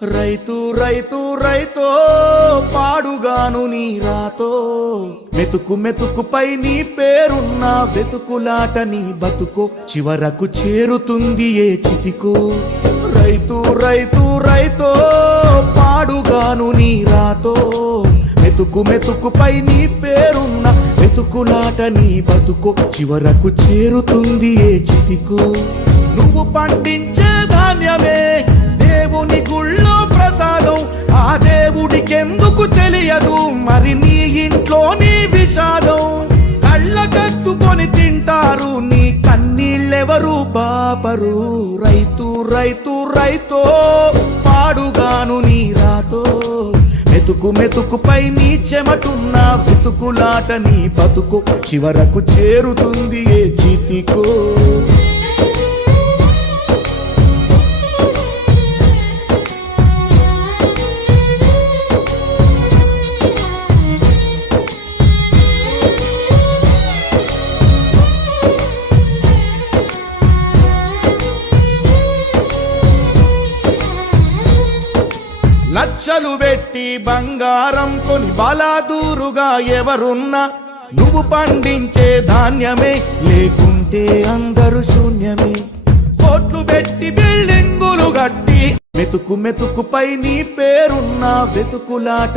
రైతు రైతు రైతో పాడుగాను నీ రాతో మెతుకు మెతుకుపై నీ పేరున్న వెతుకులాట నీ బతుకో చివరకు చేరుతుంది ఏ చితికో రైతు రైతు రైతో పాడుగాను నీ రాతో మెతుకు మెతుకుపై నీ పేరున్న వెతుకులాట నీ బతుకో చివరకు చేరుతుంది ఏ చితికో నువ్వు పండించే ధాన్యమే దేవుని గుళ్ళో ప్రసాదం ఆ దేవుడికెందుకు తెలియదు మరి నీ ఇంట్లో నీ విషాదం కళ్ళకత్తుకొని తింటారు నీ కన్నీళ్ళెవరు పాపరు రైతు రైతు రైతో పాడుగాను నీ రాతో మెతుకు మెతుకుపై నీ చెమటున్న వెతుకులాట నీ బతుకు చివరకు చేరుతుంది ఏ చితికో లక్షలు పెట్టి బంగారం కొని బలాదూరుగా ఎవరున్నా నువ్వు పండించే ధాన్యమే లేకుంటే అందరూ శూన్యమే కోట్లు పెట్టి బిల్డింగులు కట్టి మెతుకు మెతుకుపై నీ పేరున్న వెతుకులాట